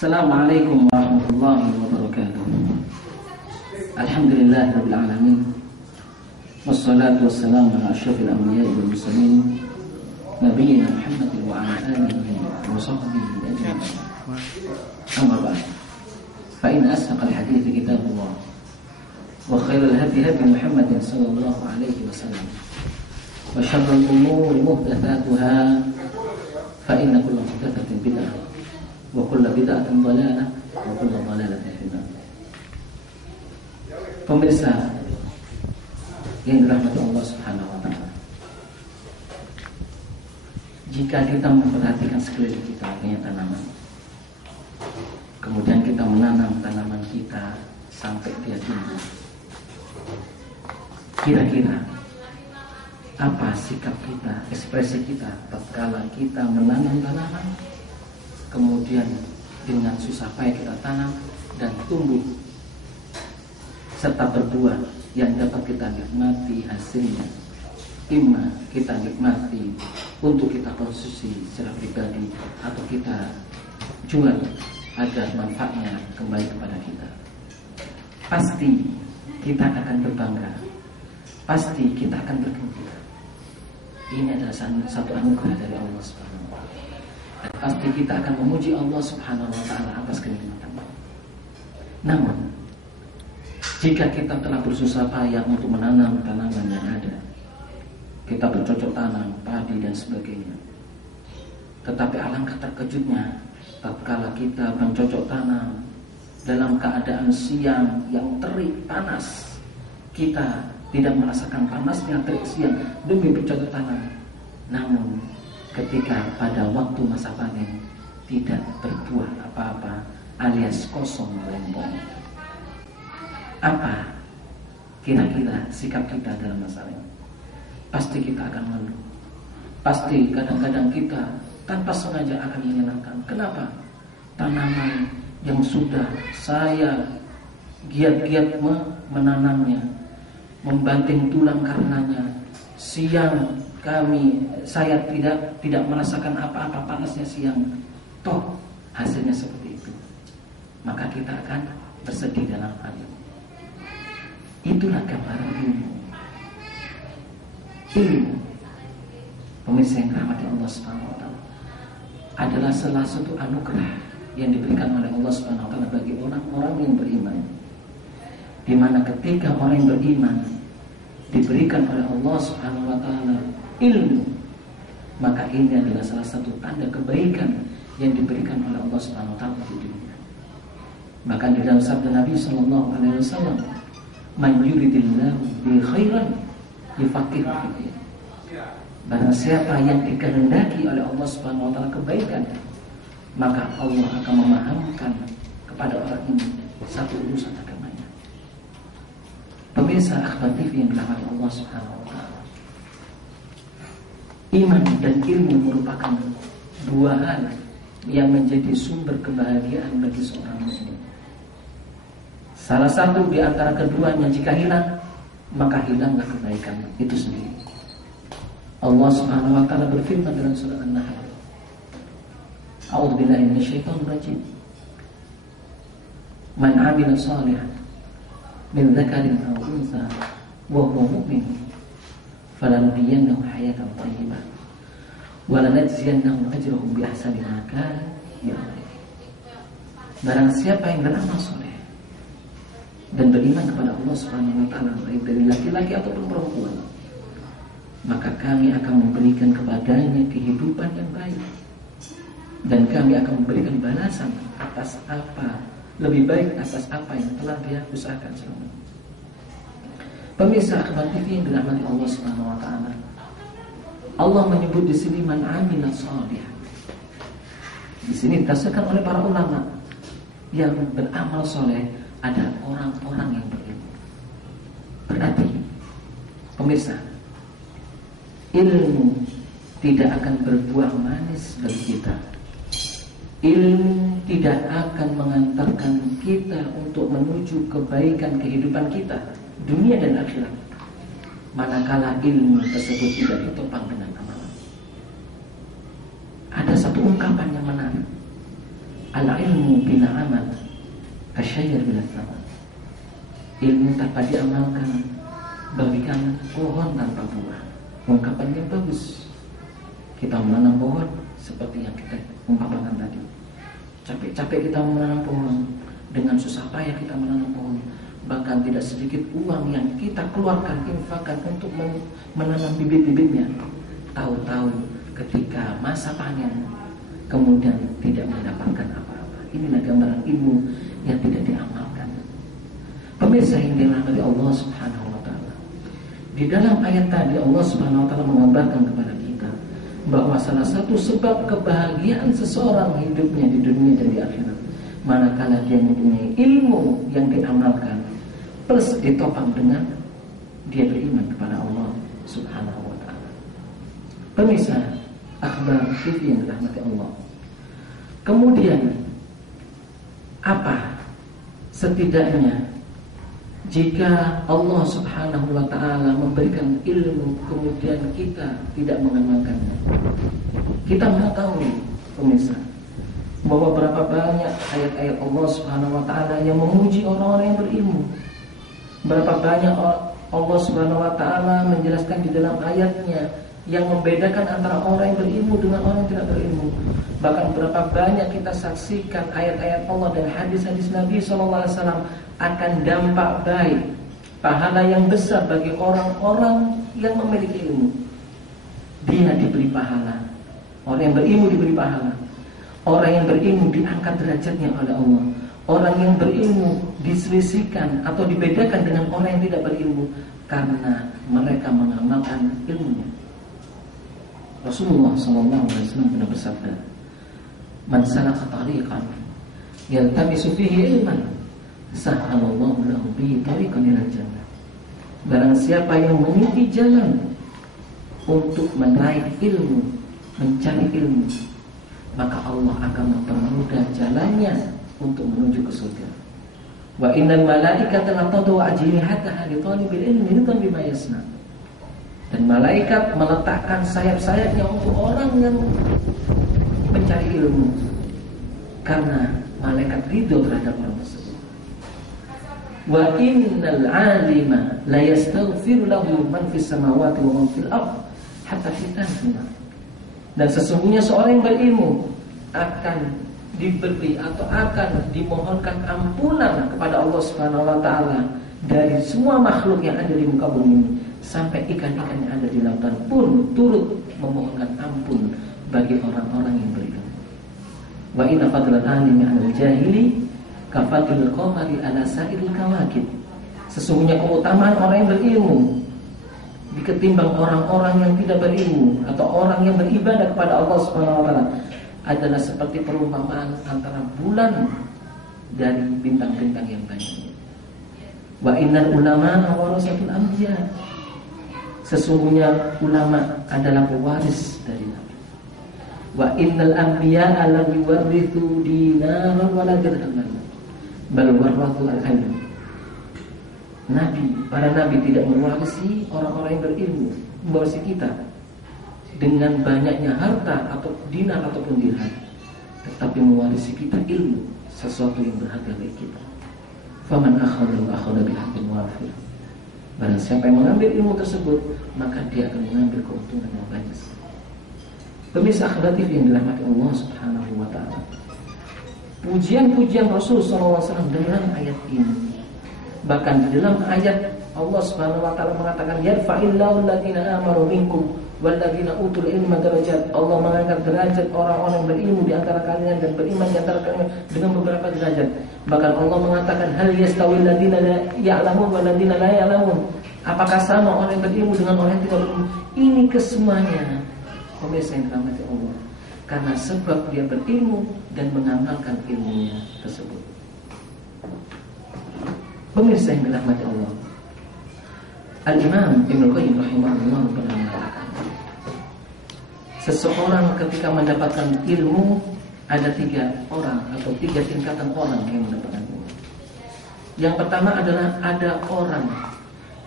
Assalamualaikum warahmatullahi wabarakatuh. Alhamdulillahirabbil alamin. Wassalatu wassalamu ala asyrafil anbiya'i wal mursalin nabiyina Muhammadin wa ala alihi wa sahbihi ajma'in. Amma ba'd. Fa inna asdaqal hadithi kitabullah wa khairal hadi hadi Muhammadin sallallahu alaihi wasallam. Wa syarrul umuri muhdatsatuha fa inna kulla muhdatsatin bid'ah wa kullu bid'atin dhalalah wa kullu dhalalatin finnar. Pemirsa yang dirahmati Allah Subhanahu wa taala, jika kita memperhatikan sekeliling kita punya tanaman, kemudian kita menanam tanaman kita sampai dia tumbuh, kira-kira apa sikap kita, ekspresi kita tatkala kita menanam tanaman, kemudian dengan susah payah kita tanam dan tumbuh serta berbuah yang dapat kita nikmati hasilnya. Imma kita nikmati untuk kita konsumsi secara pribadi atau kita jual agar manfaatnya kembali kepada kita. Pasti kita akan berbangga, pasti kita akan bergembira. Ini adalah satu anugerah dari Allah Subhanahu wa taala. Dan pasti kita akan memuji Allah Subhanahu wa taala atas kenikmatan. Namun jika kita telah bersusah payah untuk menanam tanaman yang ada, kita bercocok tanam padi dan sebagainya, tetapi alangkah terkejutnya tatkala kita mencocok tanam dalam keadaan siang yang terik panas, kita tidak merasakan panasnya terik siang demi bercocok tanam. Namun ketika pada waktu masa panen tidak berbuah apa-apa alias kosong melempong. Apa kira-kira sikap kita dalam masalah ini? Pasti kita akan mengeluh. Pasti kadang-kadang kita tanpa sengaja akan menyalahkan. Kenapa? Tanaman yang sudah saya giat-giat menanamnya, membanting tulang karenanya, siang saya tidak merasakan apa-apa panasnya siang, toh hasilnya seperti itu, maka kita akan bersedih dalam hal ini. Itulah gambaran ilmu. Ilmu, pemirsa yang dirahmati Allah Subhanahu wa taala, adalah salah satu anugerah yang diberikan oleh Allah Subhanahu wa taala bagi orang-orang yang beriman. Di mana ketika orang yang beriman diberikan oleh Allah Subhanahu wa taala ilmu, maka ini adalah salah satu tanda kebaikan yang diberikan oleh Allah Subhanahu wa taala di dunia. Bahkan di dalam sabda Nabi sallallahu alaihi wasallam, "Man yuridillahu bi khairan yufaqihu fid-din." Barang siapa yang dikehendaki oleh Allah Subhanahu wa taala kebaikan, maka Allah akan memahamkan kepada orang ini satu urusan agamanya. Pemirsa Akhbar TV yang dirahmati Allah Subhanahu wa taala, iman dan ilmu merupakan dua hal yang menjadi sumber kebahagiaan bagi seorang muslim. Salah satu di antara keduanya jika hilang, maka hilanglah kebaikan itu sendiri. Allah Subhanahu wa taala berfirman dalam surah An-Nahl, A'udzubillahi minasyaitonir rajim. Man 'amila shalihan min dzakarin aw untha wa huwa mu'min falanuhyiyannahu hayatan thayyibah wa lanajziyannahum ajrahum bi ahsani ma kanu ya'malun. Barang siapa yang beramal saleh dan beriman kepada Allah Subhanahu wa taala, baik dari laki-laki ataupun perempuan, maka kami akan memberikan kepadanya kehidupan yang baik, dan kami akan memberikan balasan atas apa, lebih baik atas apa yang telah dia usahakan selama ini. Pemirsa Akhbar TV yang dirahmati Allah Subhanahu wa taala, Allah menyebut di sini man 'amila shalihan. Di sini didasarkan oleh para ulama yang beramal soleh ada orang-orang yang berilmu. Berarti pemirsa, ilmu tidak akan berbuah manis bagi kita. Ilmu tidak akan mengantarkan kita untuk menuju kebaikan kehidupan kita, dunia dan akhirat, manakala ilmu tersebut tidak ditopang dengan amalan. Ada satu ungkapan yang menarik Al-ilmu bila amal kasyajir bila thaman. Ilmu tanpa diamalkan bagaikan pohon tanpa buah. Ungkapannya bagus. Kita menanam pohon seperti yang kita umpamakan tadi. Capek-capek kita menanam pohon, dengan susah payah kita menanam pohon. Bahkan tidak sedikit uang yang kita keluarkan, infakkan untuk menanam bibit-bibitnya. Tahu-tahu ketika masa panen, kemudian tidak mendapatkan apa-apa. Inilah gambaran ilmu yang tidak diamalkan. Pemirsa yang dirahmati Allah Subhanahu wa ta'ala, di dalam ayat tadi Allah Subhanahu wa ta'ala mengabarkan kepada kita bahwa salah satu sebab kebahagiaan seseorang hidupnya di dunia dan di akhirat manakala dia mempunyai ilmu yang diamalkan plus ditopang dengan dia beriman kepada Allah Subhanahu wa ta'ala. Pemirsa akhbar TV yang dirahmati Allah, kemudian apa setidaknya jika Allah Subhanahu wa ta'ala memberikan ilmu kemudian kita tidak mengamalkannya? Kita mengetahui pemirsa bahwa berapa banyak ayat-ayat Allah Subhanahu wa ta'ala yang memuji orang-orang yang berilmu. Berapa banyak Allah Subhanahu wa ta'ala menjelaskan di dalam ayatnya yang membedakan antara orang yang berilmu dengan orang yang tidak berilmu. Bahkan berapa banyak kita saksikan ayat-ayat Allah dan hadis-hadis Nabi SAW akan dampak baik, pahala yang besar bagi orang-orang yang memiliki ilmu. Dia diberi pahala. Orang yang berilmu diberi pahala. Orang yang berilmu diangkat derajatnya oleh Allah. Orang yang berilmu diselisihkan atau dibedakan dengan orang yang tidak berilmu karena mereka mengamalkan ilmunya. Rasulullah SAW pernah bersabda, "Man salaka tariqan yaltamisu fihi ilman, sahhalallahu lahu bihi tariqan ilal jannah." Barang siapa yang meniti jalan untuk meraih ilmu, mencari ilmu, maka Allah akan mempermudah jalannya untuk menuju ke surga. Wa innal malaikata la tad'u ajnihataha li talibil ilmi ridwan bima yasna. Dan malaikat meletakkan sayap-sayapnya untuk orang yang mencari ilmu, karena malaikat ridho terhadap orang tersebut. Wa innal 'alima la yastaghfiru lahu man fis samawati wa man fil ardh hatta fitanna. Dan sesungguhnya seorang yang berilmu akan diberi atau akan dimohonkan ampunan kepada Allah Subhanahu wa ta'ala dari semua makhluk yang ada di muka bumi ini, sampai ikan-ikan yang ada di lautan pun turut memohonkan ampun bagi orang-orang yang berilmu. Wa inna fadlal alimi 'alal jahili ka fadlil qamari 'ala sa'iril kawakib. Sesungguhnya keutamaan orang yang berilmu diketimbang orang-orang yang tidak berilmu atau orang yang beribadah kepada Allah Subhanahu wa ta'ala adalah seperti perumpamaan antara bulan dari bintang-bintang yang banyak. Wa innal ulama warasatul anbiya. Sesungguhnya ulama adalah pewaris dari Nabi. Wa innal anbiya lam yuwarrithu dinaran wala dirhaman bal warathu al-ilm. Para nabi tidak mewarisi orang-orang yang berilmu, mewarisi kita dengan banyaknya harta atau dinar ataupun dirham, tetapi mewarisi kita ilmu, sesuatu yang berharga bagi kita. Faman akhadha bil haqqi wafir. Barang siapa yang mengambil ilmu tersebut, maka dia akan mengambil keuntungan yang banyak. Pemirsa akhiratif yang dirahmati Allah Subhanahu wa ta'ala, pujian-pujian Rasul SAW dalam ayat ini. Bahkan di dalam ayat Allah Subhanahu wa ta'ala mengatakan, yarfa'illahu alladziina aamanu minkum walladziina utul ilma darajat. Allah mengangkat derajat orang-orang yang berilmu di antara kalian dan beriman di antara kalian dengan beberapa derajat. Bahkan Allah mengatakan, hal yastawil ladziina ya'lamun wal ladziina la ya'lamun. Apakah sama orang yang berilmu dengan orang yang tidak berilmu? Ini kesemuanya pemirsa yang dirahmati Allah, karena sebab dia berilmu dan mengamalkan ilmunya tersebut. Pemirsa yang dirahmati Allah, Al-Imam Ibnu Qayyim rahimahullah pernah mengatakan, seseorang ketika mendapatkan ilmu ada 3 orang atau 3 tingkatan orang yang mendapatkan ilmu. Yang pertama adalah ada orang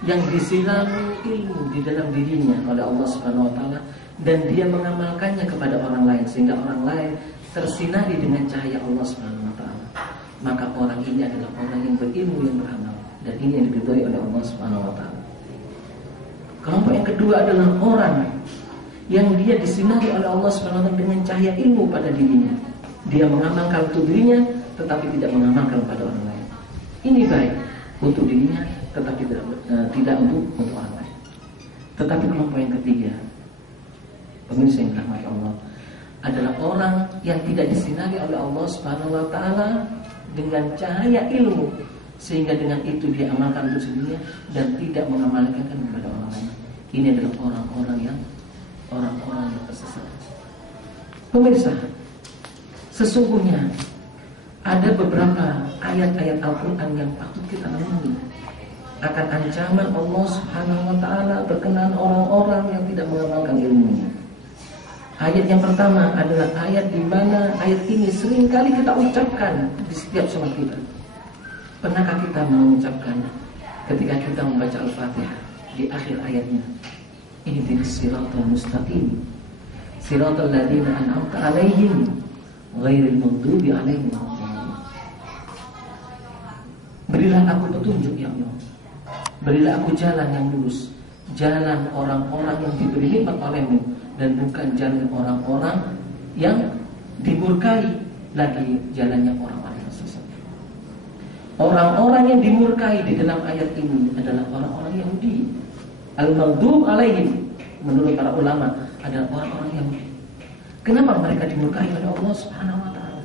yang disirami ilmu di dalam dirinya oleh Allah Subhanahu wa ta'ala, dan dia mengamalkannya kepada orang lain, sehingga orang lain tersinari dengan cahaya Allah Subhanahu wa taala, maka orang ini adalah orang yang berilmu, yang beramal, dan ini yang diridhai oleh Allah Subhanahu wa taala. Kelompok yang kedua adalah orang yang dia disinari oleh Allah Subhanahu wa taala dengan cahaya ilmu pada dirinya. Dia mengamalkan untuk dirinya tetapi tidak mengamalkan pada orang lain. Ini baik untuk dirinya tetapi tidak untuk orang lain. Tetapi kelompok yang ketiga, pemirsa yang dirahmati Allah, adalah orang yang tidak disinari oleh Allah Subhanahu wa taala dengan cahaya ilmu, sehingga dengan itu dia amalkan untuk dirinya dan tidak mengamalkan kepada orang lain. Ini adalah orang-orang yang tersesat. Pemirsa, sesungguhnya ada beberapa ayat-ayat Al-Quran yang patut kita renungi akan ancaman Allah Subhanahu wa taala berkenaan orang-orang yang tidak mengamalkan ilmunya. Ayat yang pertama adalah ayat di mana ayat ini sering kali kita ucapkan di setiap sholat kita. Pernahkah kita mengucapkan ketika kita membaca Al-Fatihah di akhir ayatnya, ihdinas siratal mustaqim siratal ladzina an'amta 'alaihim ghairil maghdubi 'alaihim waladdallin. Berilah aku petunjuk ya Allah, berilah aku jalan yang lurus, jalan orang-orang yang diberi nikmat olehmu, dan bukan jalan orang-orang yang dimurkai, lagi jalannya orang-orang yang sesat. Orang-orang yang dimurkai di dalam ayat ini adalah orang-orang Yahudi. Al-maghdub alaihim, menurut para ulama, adalah orang-orang Yahudi. Kenapa mereka dimurkai oleh Allah Subhanahu wa taala?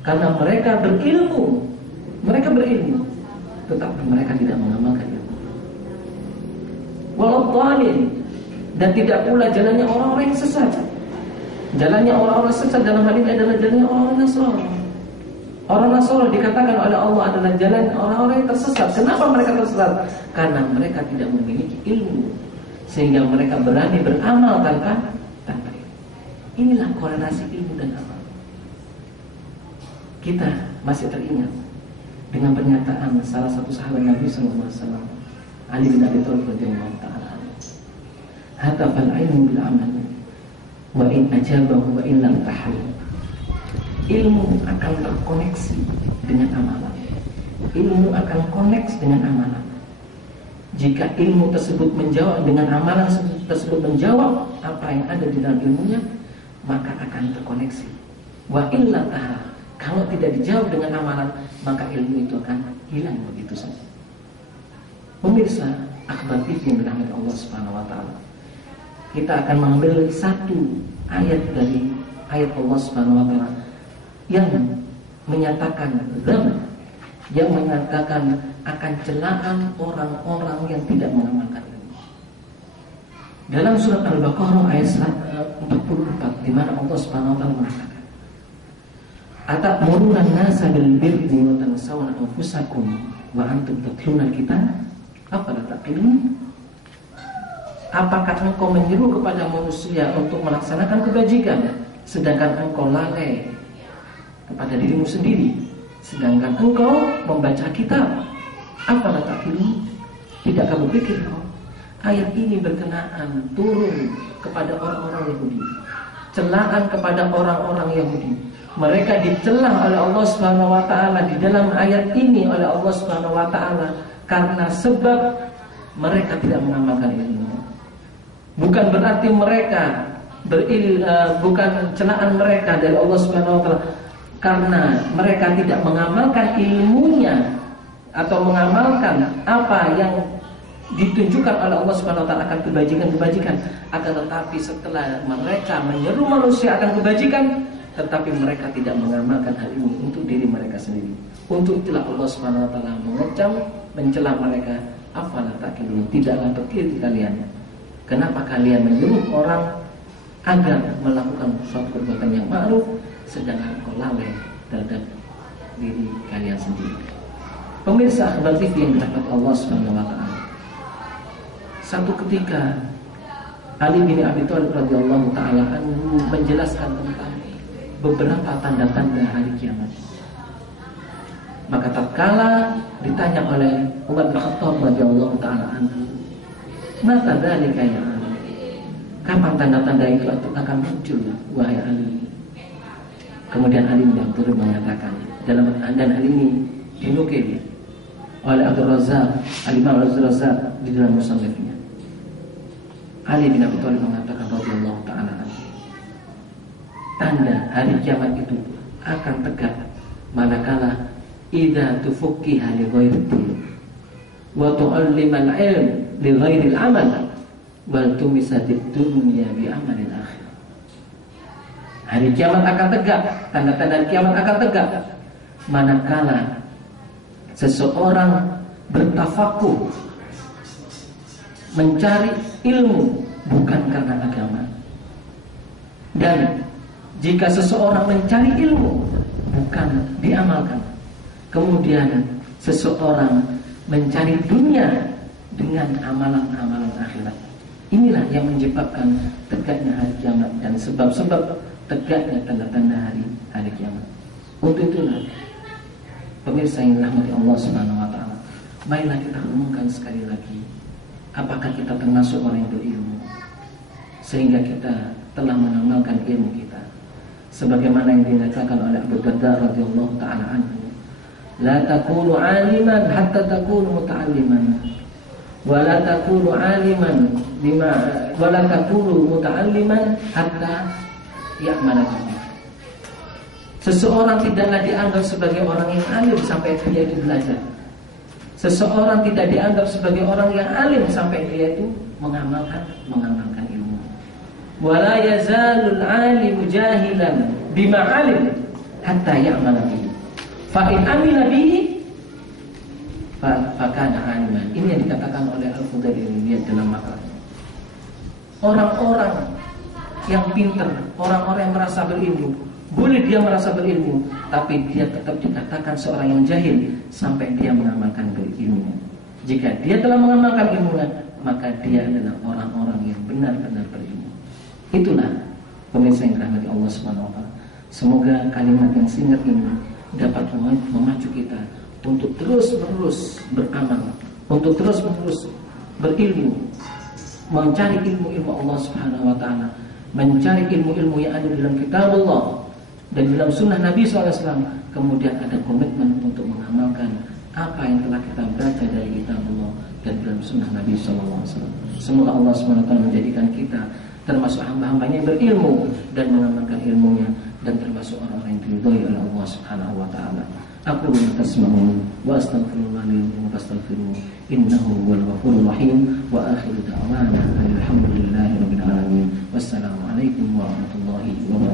Karena mereka berilmu, tetapi mereka tidak mengamalkan ilmu. Waladhdallin, dan tidak pula jalannya orang-orang yang sesat. Jalannya orang-orang sesat dalam hal ini adalah jalannya orang Nasrani. Orang Nasrani dikatakan oleh Allah adalah jalan orang-orang yang tersesat. Kenapa mereka tersesat? Karena mereka tidak memiliki ilmu, sehingga mereka berani beramal tanpa ilmu. Inilah korelasi ilmu dan amal. Kita masih teringat dengan pernyataan salah satu sahabat Nabi SAW, Ali bin Abi Thalib radhiyallahu ta'ala, hatafal ilmu bil amal wa in ajabahu wa in lam tahal. Ilmu akan terkoneksi dengan amalan. Ilmu akan koneks dengan amalan. Jika ilmu tersebut menjawab dengan amalan tersebut menjawab apa yang ada di dalam ilmunya, maka akan terkoneksi. Wa in lam tahal, kalau tidak dijawab dengan amalan, maka ilmu itu akan hilang begitu saja. Pemirsa Akhbar TV yang dirahmati Allah Subhanahu wa taala, kita akan mengambil satu ayat dari ayat Allah Subhanahu wa taala yang menyatakan yang menyatakan akan celaan orang-orang yang tidak mengamalkan ilmu. Dalam surat Al-Baqarah ayat 44, di mana Allah Subhanahu wa taala mengatakan, atamuruna an-nasa bil birri wa tansawna anfusakum wa antum tatluna al-kitab afala taqilun. Apakah engkau menyeru kepada manusia untuk melaksanakan kebajikan, sedangkan engkau lalai kepada dirimu sendiri, sedangkan engkau membaca kitab? Apalah taqilu, tidakkah berpikir kau? Ayat ini berkenaan turun kepada orang-orang Yahudi, celaan kepada orang-orang Yahudi. Mereka dicela oleh Allah Subhanahu wa taala di dalam ayat ini oleh Allah Subhanahu wa taala karena sebab mereka tidak mengamalkan ilmu. Bukan berarti mereka bukan celaan mereka dari Allah Subhanahu wa taala karena mereka tidak mengamalkan ilmunya atau mengamalkan apa yang ditunjukkan oleh Allah Subhanahu wa taala akan kebajikan-kebajikan, akan tetapi setelah mereka menyeru manusia akan kebajikan, tetapi mereka tidak mengamalkan hal ini untuk diri mereka sendiri. Untuk itulah Allah Subhanahu wa taala mengecam, mencela mereka, afala taqilun, tidaklah berpikir kalian. Kenapa kalian menyuruh orang agar melakukan suatu perbuatan yang ma'ruf, sedangkan kau lalai terhadap diri kalian sendiri. Pemirsa Akhbar TV yang dirahmati Allah Subhanahu wa taala, satu ketika Ali bin Abi Thalib radhiyallahu taala anhu menjelaskan tentang beberapa tanda-tanda hari kiamat. Maka tatkala ditanya oleh Umar bin Khattab radhiyallahu taala anhu, mata dzalika ya Ali, kapan tanda-tanda itu akan muncul wahai Ali? Kemudian Ali bin Abi Thalib mengatakan, dan hal ini dinukil oleh Abdul Razak, Al-Imam Abdul Razak di dalam musannafnya. Ali bin Abi Thalib mengatakan radhiyallahu ta'ala anhu, tanda hari kiamat itu akan tegak manakala idza tufukkiha li ghairi din wa tu'allimal ilm li ghairi al-amal wal tumisatid dunya bi amalil akhir. Hari kiamat akan tegak, tanda-tanda hari kiamat akan tegak manakala seseorang bertafakuh mencari ilmu bukan karena agama. Dan jika seseorang mencari ilmu bukan diamalkan, kemudian seseorang mencari dunia dengan amalan-amalan akhirat, inilah yang menyebabkan tegaknya hari kiamat dan sebab-sebab tegaknya tanda-tanda hari kiamat. Untuk itulah pemirsa yang dirahmati Allah Subhanahu wa taala, marilah kita renungkan sekali lagi, apakah kita termasuk orang yang berilmu sehingga kita telah mengamalkan ilmu kita sebagaimana yang dinyatakan oleh Abu Darda radhiyallahu taala anhu, la takunu aliman hatta takunu muta'alliman wa la takunu aliman bima wa la takunu muta'alliman hatta ya'mala bihi. Seseorang tidaklah dianggap sebagai orang yang alim sampai dia itu belajar. Seseorang tidak dianggap sebagai orang yang alim sampai dia itu mengamalkan ilmu. Wala yazalul alimu jahilan bima alim hatta ya'mala bihi. Fa in amila bihi fa kana aliman. Ini yang dikatakan oleh Al-Fudaili dalam makalahnya. Orang-orang yang pintar, orang-orang yang merasa berilmu, boleh dia merasa berilmu, tapi dia tetap dikatakan seorang yang jahil sampai dia mengamalkan ilmunya. Jika dia telah mengamalkan ilmunya, maka dia adalah orang-orang yang benar-benar berilmu. Itulah pemirsa yang dirahmati Allah Subhanahu wa taala. Semoga kalimat yang singkat ini dapat memacu kita untuk terus-menerus beramal, untuk terus-menerus berilmu, mencari ilmu-ilmu Allah Subhanahu wa taala, mencari ilmu-ilmu yang ada dalam kitab Allah dan dalam sunnah Nabi SAW. Kemudian ada komitmen untuk mengamalkan apa yang telah kita baca dari kitab Allah dan dalam sunnah Nabi SAW. Semoga Allah SWT menjadikan kita termasuk hamba-hambanya yang berilmu dan mengamalkan ilmunya, dan termasuk orang-orang yang diridhai oleh Allah Subhanahu wa taala. Aku tasma'un wa astaghfirullah li wa astaghfiruhu innahu huwal ghafurur rahim wa akhiru da'wana alhamdulillahi rabbil alamin. Wassalamu alaikum warahmatullahi wabarakatuh.